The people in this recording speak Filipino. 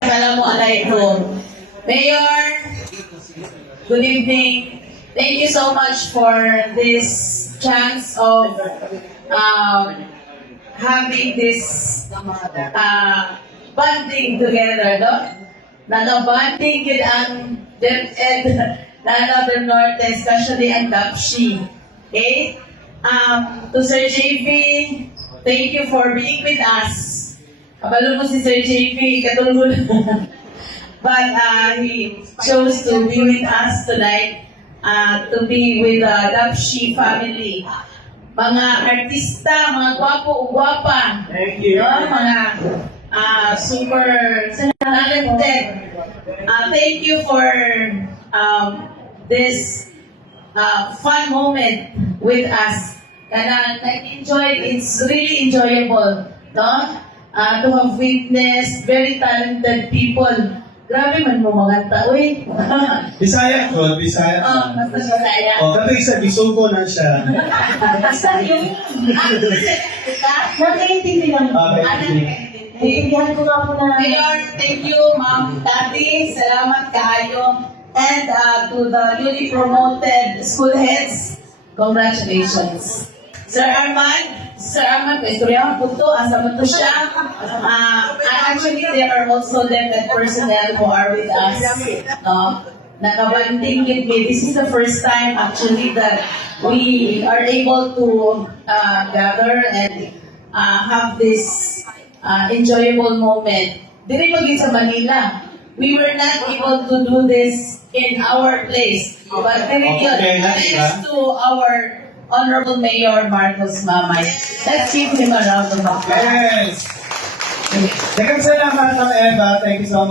Assalamualaikum. Mayor, good evening. Thank you so much for this chance of having this bonding together, no? Nagabonding yun ang DepEd na Northern Norte, especially ang DAPSHI. Okay? To Sir JV, thank you for being with us. Kabalo mo si Sir JV, katulog but he chose to be with us tonight, to be with the DAPSHI family. Mga artista, mga gwapo-gwapa, mga super talented. Thank you for this fun moment with us. And nag-enjoy, it's really enjoyable, no? To have witnessed very talented people. Grabe man mo mga tao eh. Bisaya ko, Bisaya. Basta Bisaya. Kapag sa Bisugo na siya. Basta yung nakaintindihan ko. Naiintindihan ko nga po na... Mayor, thank you, Ma'am Tati. Salamat kaayo. And to the newly promoted school heads, congratulations. Sir Armand, istorya ang punto, asa mo to siya. Actually, there are also DepEd personnel who are with us. No? Nakabanding with me. This is the first time actually that we are able to gather and have this enjoyable moment. Dili maging sa Manila. We were not able to do this in our place. But dili yun, thanks to our Honorable Mayor Marcos Mamay. Let's give him a round of applause. Yes! Dagang salamat, Ma'am Eva. Thank you so much.